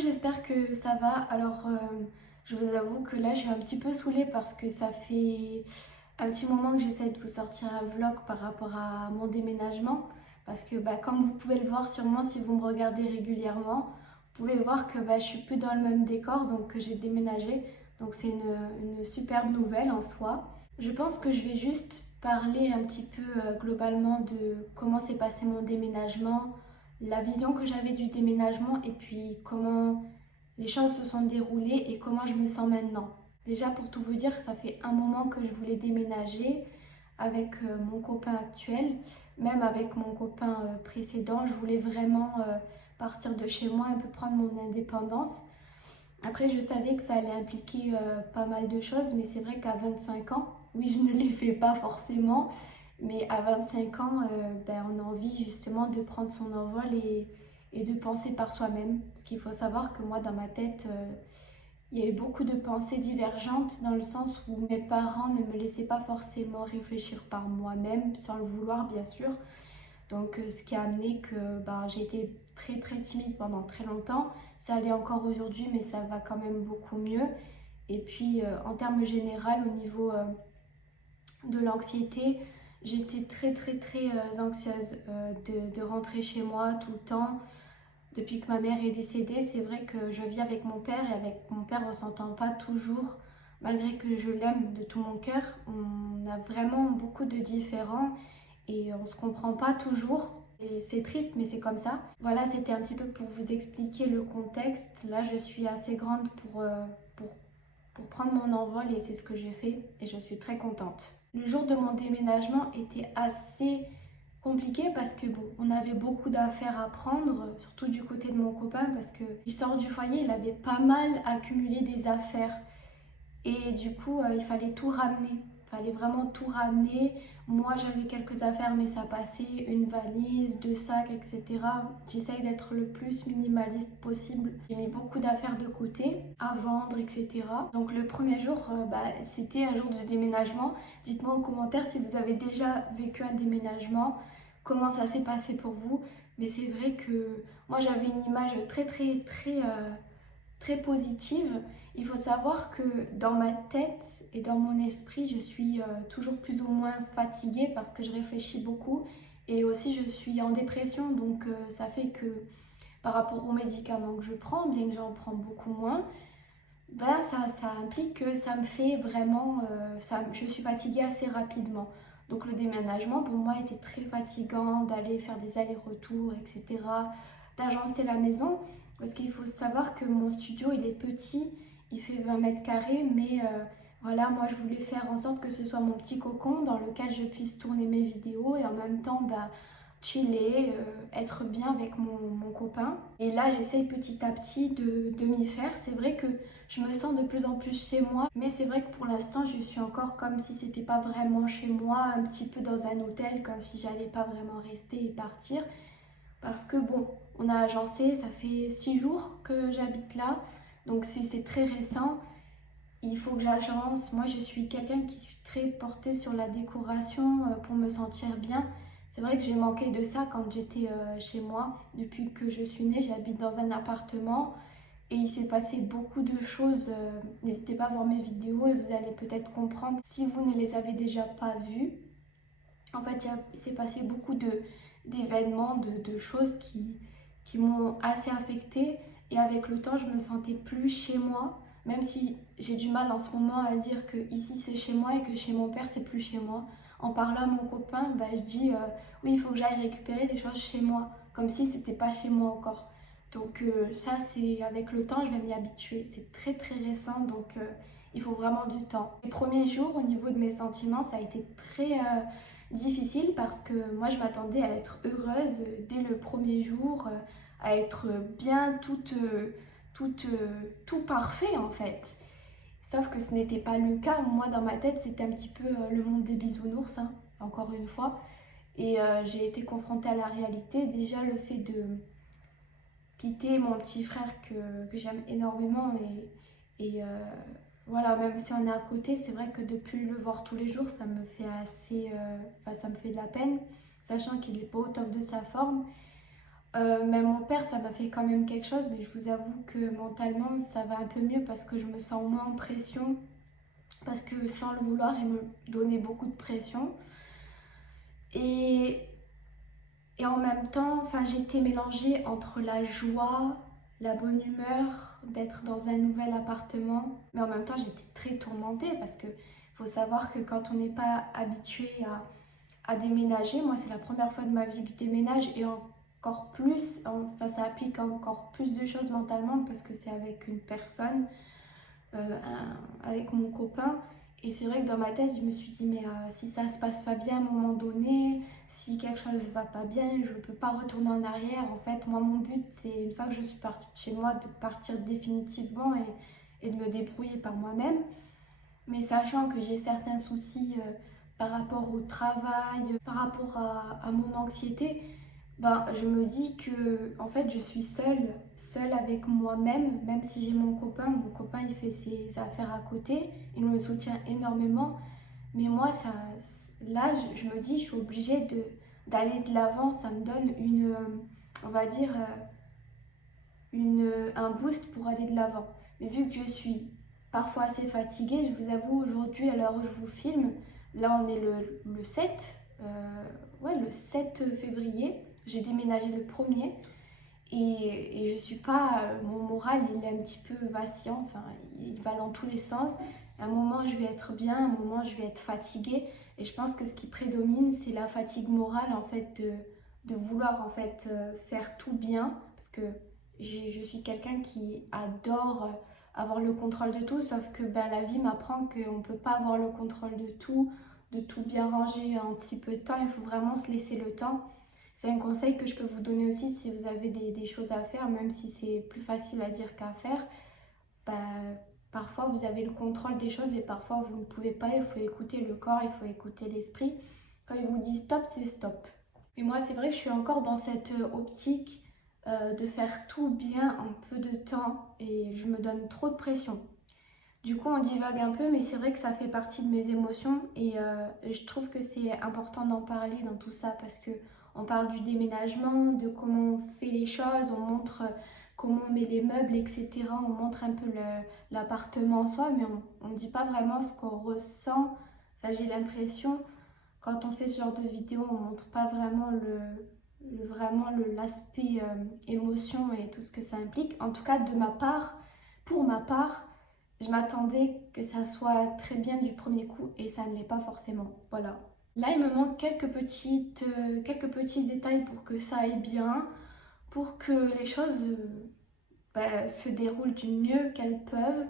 j'espère que ça va. Alors, je vous avoue que là, je suis un petit peu saoulée parce que ça fait un petit moment que j'essaie de vous sortir un vlog par rapport à mon déménagement. Parce que, comme vous pouvez le voir sûrement si vous me regardez régulièrement, vous pouvez voir que je suis plus dans le même décor, donc que j'ai déménagé. Donc, c'est une superbe nouvelle en soi. Je pense que je vais juste parler un petit peu globalement de comment s'est passé mon déménagement, la vision que j'avais du déménagement et puis comment les choses se sont déroulées et comment je me sens maintenant. Déjà pour tout vous dire, ça fait un moment que je voulais déménager avec mon copain actuel, même avec mon copain précédent, je voulais vraiment partir de chez moi, un peu prendre mon indépendance. Après, je savais que ça allait impliquer pas mal de choses, mais c'est vrai qu'à 25 ans, oui, je ne les fais pas forcément, mais à 25 ans, on a envie justement de prendre son envol et de penser par soi-même. Parce qu'il faut savoir que moi, dans ma tête, il y a eu beaucoup de pensées divergentes dans le sens où mes parents ne me laissaient pas forcément réfléchir par moi-même, sans le vouloir bien sûr. Donc ce qui a amené que j'ai été très très timide pendant très longtemps. Ça allait encore aujourd'hui mais ça va quand même beaucoup mieux. Et puis en termes général au niveau de l'anxiété, j'étais très très très anxieuse de rentrer chez moi tout le temps. Depuis que ma mère est décédée, c'est vrai que je vis avec mon père et avec mon père on s'entend pas toujours. Malgré que je l'aime de tout mon cœur, on a vraiment beaucoup de différends et on se comprend pas toujours. Et c'est triste, mais c'est comme ça. Voilà, c'était un petit peu pour vous expliquer le contexte. Là, je suis assez grande pour prendre mon envol et c'est ce que j'ai fait et je suis très contente. Le jour de mon déménagement était assez compliqué parce que on avait beaucoup d'affaires à prendre, surtout du côté de mon copain parce que il sort du foyer, il avait pas mal accumulé des affaires. Et du coup, il fallait tout ramener. Il fallait vraiment tout ramener. Moi, j'avais quelques affaires, mais ça passait. Une valise, deux sacs, etc. J'essaye d'être le plus minimaliste possible. J'ai mis beaucoup d'affaires de côté à vendre, etc. Donc le premier jour, c'était un jour de déménagement. Dites-moi en commentaire si vous avez déjà vécu un déménagement, comment ça s'est passé pour vous. Mais c'est vrai que moi, j'avais une image très, très, très très positive. Il faut savoir que dans ma tête et dans mon esprit, je suis toujours plus ou moins fatiguée parce que je réfléchis beaucoup et aussi je suis en dépression. Donc ça fait que par rapport aux médicaments que je prends, bien que j'en prends beaucoup moins, ça implique que ça me fait vraiment, je suis fatiguée assez rapidement. Donc le déménagement pour moi était très fatigant d'aller faire des allers-retours, etc., d'agencer la maison. Parce qu'il faut savoir que mon studio il est petit, il fait 20 mètres carrés, mais voilà, moi je voulais faire en sorte que ce soit mon petit cocon dans lequel je puisse tourner mes vidéos et en même temps chiller, être bien avec mon copain. Et là j'essaye petit à petit de m'y faire. C'est vrai que je me sens de plus en plus chez moi, mais c'est vrai que pour l'instant je suis encore comme si c'était pas vraiment chez moi, un petit peu dans un hôtel, comme si j'allais pas vraiment rester et partir. Parce que on a agencé, ça fait 6 jours que j'habite là, donc c'est très récent. Il faut que j'agence. Moi, je suis quelqu'un qui suis très portée sur la décoration pour me sentir bien. C'est vrai que j'ai manqué de ça quand j'étais chez moi. Depuis que je suis née, j'habite dans un appartement et il s'est passé beaucoup de choses. N'hésitez pas à voir mes vidéos et vous allez peut-être comprendre si vous ne les avez déjà pas vues. En fait, il s'est passé beaucoup d'événements, de choses qui m'ont assez affectée. Et avec le temps, je me sentais plus chez moi. Même si j'ai du mal en ce moment à dire que ici c'est chez moi et que chez mon père c'est plus chez moi. En parlant à mon copain, je dis oui, il faut que j'aille récupérer des choses chez moi. Comme si c'était pas chez moi encore. Donc ça, c'est avec le temps, je vais m'y habituer. C'est très très récent, donc il faut vraiment du temps. Les premiers jours, au niveau de mes sentiments, ça a été très difficile parce que moi je m'attendais à être heureuse dès le premier jour, à être bien tout parfait en fait. Sauf que ce n'était pas le cas. Moi dans ma tête c'était un petit peu le monde des bisounours, hein, encore une fois. Et j'ai été confrontée à la réalité. Déjà le fait de quitter mon petit frère que j'aime énormément et voilà, même si on est à côté, c'est vrai que de plus le voir tous les jours, ça me fait assez, ça me fait de la peine, sachant qu'il n'est pas au top de sa forme. Même mon père, ça m'a fait quand même quelque chose, mais je vous avoue que mentalement, ça va un peu mieux parce que je me sens moins en pression, parce que sans le vouloir, il me donnait beaucoup de pression. Et, et en même temps, enfin, j'ai été mélangée entre la joie, la bonne humeur d'être dans un nouvel appartement, mais en même temps, j'étais très tourmentée parce que faut savoir que quand on n'est pas habitué à déménager, moi, c'est la première fois de ma vie que je déménage et encore plus, enfin, ça applique encore plus de choses mentalement parce que c'est avec une personne, avec mon copain. Et c'est vrai que dans ma tête, je me suis dit, mais si ça se passe pas bien à un moment donné, si quelque chose ne va pas bien, je ne peux pas retourner en arrière. En fait, moi, mon but, c'est une fois que je suis partie de chez moi, de partir définitivement et de me débrouiller par moi-même. Mais sachant que j'ai certains soucis par rapport au travail, par rapport à mon anxiété, ben, je me dis que en fait je suis seule avec moi-même, même si j'ai mon copain il fait ses affaires à côté, il me soutient énormément, mais moi ça, là je me dis je suis obligée d'aller de l'avant, ça me donne on va dire un boost pour aller de l'avant. Mais vu que je suis parfois assez fatiguée, je vous avoue aujourd'hui à l'heure où je vous filme, là on est le 7, ouais, le 7 février, j'ai déménagé le 1er et je suis pas, mon moral il est un petit peu vacillant, enfin il va dans tous les sens. À un moment je vais être bien, à un moment je vais être fatiguée et je pense que ce qui prédomine c'est la fatigue morale en fait de vouloir en fait faire tout bien parce que je suis quelqu'un qui adore avoir le contrôle de tout, sauf que ben, la vie m'apprend qu'on ne peut pas avoir le contrôle de tout bien ranger en si peu de temps, il faut vraiment se laisser le temps. C'est un conseil que je peux vous donner aussi si vous avez des choses à faire, même si c'est plus facile à dire qu'à faire. Ben, parfois vous avez le contrôle des choses et parfois vous ne pouvez pas, il faut écouter le corps, il faut écouter l'esprit. Quand il vous dit stop, c'est stop. Et moi, c'est vrai que je suis encore dans cette optique de faire tout bien en peu de temps et je me donne trop de pression. Du coup, on divague un peu, mais c'est vrai que ça fait partie de mes émotions et je trouve que c'est important d'en parler dans tout ça parce que on parle du déménagement, de comment on fait les choses, on montre comment on met les meubles, etc. On montre un peu l'appartement en soi, mais on ne dit pas vraiment ce qu'on ressent. Enfin, j'ai l'impression quand on fait ce genre de vidéo, on montre pas vraiment l'aspect émotion et tout ce que ça implique. En tout cas, de ma part, pour ma part, je m'attendais que ça soit très bien du premier coup et ça ne l'est pas forcément. Voilà. Là, il me manque quelques petits détails pour que ça aille bien, pour que les choses se déroulent du mieux qu'elles peuvent.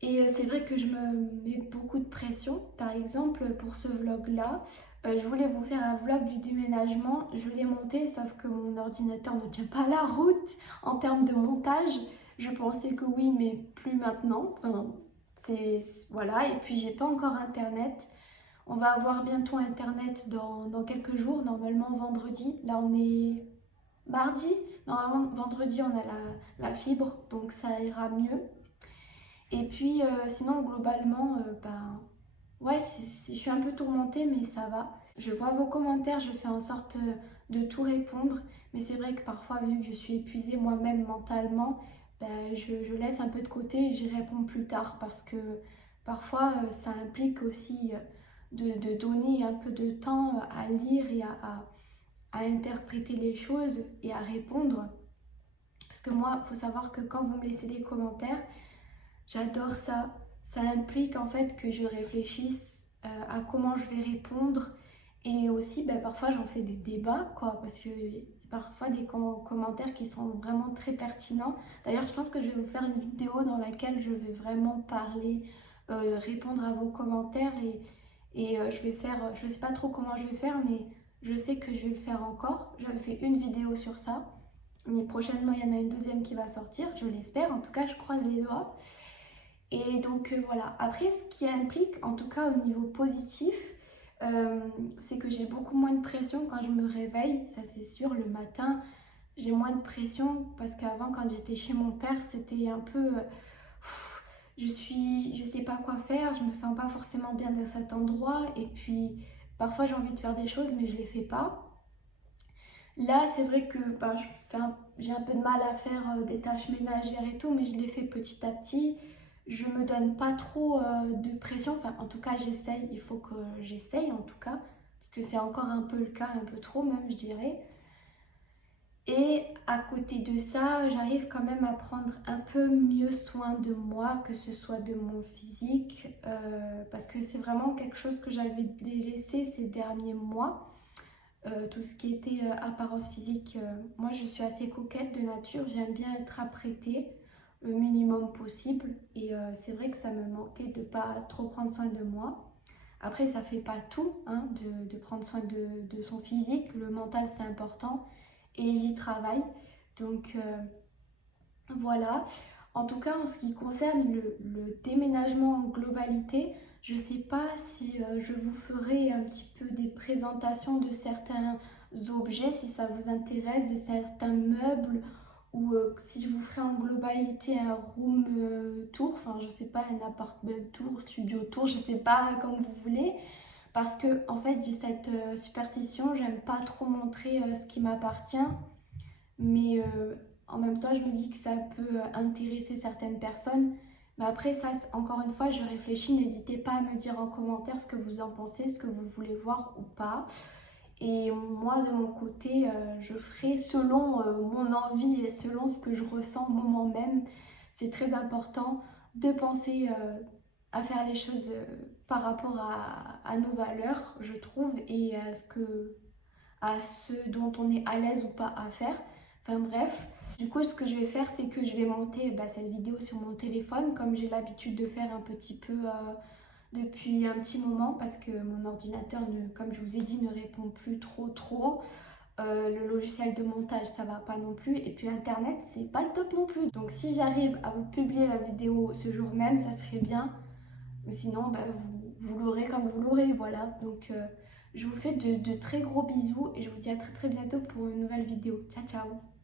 Et c'est vrai que je me mets beaucoup de pression. Par exemple, pour ce vlog-là, je voulais vous faire un vlog du déménagement. Je l'ai monté, sauf que mon ordinateur ne tient pas la route en termes de montage. Je pensais que oui, mais plus maintenant. Enfin, voilà. Et puis, j'ai pas encore Internet. On va avoir bientôt Internet dans quelques jours, normalement vendredi. Là, on est mardi. Normalement, vendredi, on a la fibre, donc ça ira mieux. Et puis sinon globalement, ben ouais, je suis un peu tourmentée mais ça va. Je vois vos commentaires, je fais en sorte de tout répondre. Mais c'est vrai que parfois vu que je suis épuisée moi-même mentalement, ben, je laisse un peu de côté et j'y réponds plus tard parce que parfois ça implique aussi de donner un peu de temps à lire et à interpréter les choses et à répondre. Parce que moi, il faut savoir que quand vous me laissez des commentaires, j'adore ça. Ça implique en fait que je réfléchisse à comment je vais répondre et aussi ben, parfois j'en fais des débats quoi parce que parfois des commentaires qui sont vraiment très pertinents. D'ailleurs je pense que je vais vous faire une vidéo dans laquelle je vais vraiment parler, répondre à vos commentaires et je vais faire, je sais pas trop comment je vais faire mais je sais que je vais le faire encore. J'avais fait une vidéo sur ça mais prochainement il y en a une deuxième qui va sortir, je l'espère, en tout cas je croise les doigts. Et donc voilà, après ce qui implique, en tout cas au niveau positif, c'est que j'ai beaucoup moins de pression quand je me réveille, ça c'est sûr, le matin j'ai moins de pression parce qu'avant quand j'étais chez mon père c'était un peu, je sais pas quoi faire, je me sens pas forcément bien dans cet endroit et puis parfois j'ai envie de faire des choses mais je les fais pas. Là, c'est vrai que ben, j'ai un peu de mal à faire des tâches ménagères et tout, mais je les fais petit à petit. Je me donne pas trop de pression, enfin en tout cas j'essaye, il faut que j'essaye en tout cas, parce que c'est encore un peu le cas, un peu trop même je dirais. Et à côté de ça, j'arrive quand même à prendre un peu mieux soin de moi, que ce soit de mon physique, parce que c'est vraiment quelque chose que j'avais délaissé ces derniers mois. Tout ce qui était apparence physique, moi je suis assez coquette de nature, j'aime bien être apprêtée le minimum possible et c'est vrai que ça me manquait de pas trop prendre soin de moi. Après ça fait pas tout hein, de prendre soin de son physique, le mental c'est important et j'y travaille. Donc voilà. En tout cas, en ce qui concerne le déménagement en globalité, je ne sais pas si je vous ferai un petit peu des présentations de certains objets, si ça vous intéresse, de certains meubles, ou si je vous ferai en globalité un room tour, enfin je sais pas, un apartment tour, studio tour, je sais pas comme vous voulez. Parce que en fait j'ai cette superstition, j'aime pas trop montrer ce qui m'appartient. Mais en même temps, je me dis que ça peut intéresser certaines personnes. Mais après, ça, encore une fois, je réfléchis. N'hésitez pas à me dire en commentaire ce que vous en pensez, ce que vous voulez voir ou pas. Et moi, de mon côté, je ferai selon mon envie et selon ce que je ressens au moment même. C'est très important de penser à faire les choses par rapport à nos valeurs, je trouve, et à ce dont on est à l'aise ou pas à faire. Enfin bref, du coup ce que je vais faire c'est que je vais monter cette vidéo sur mon téléphone comme j'ai l'habitude de faire un petit peu depuis un petit moment parce que mon ordinateur, comme je vous ai dit, ne répond plus trop. Le logiciel de montage ça va pas non plus et puis internet c'est pas le top non plus. Donc si j'arrive à vous publier la vidéo ce jour même ça serait bien. Sinon, vous l'aurez comme vous l'aurez, voilà. Donc, je vous fais de très gros bisous et je vous dis à très très bientôt pour une nouvelle vidéo. Ciao, ciao!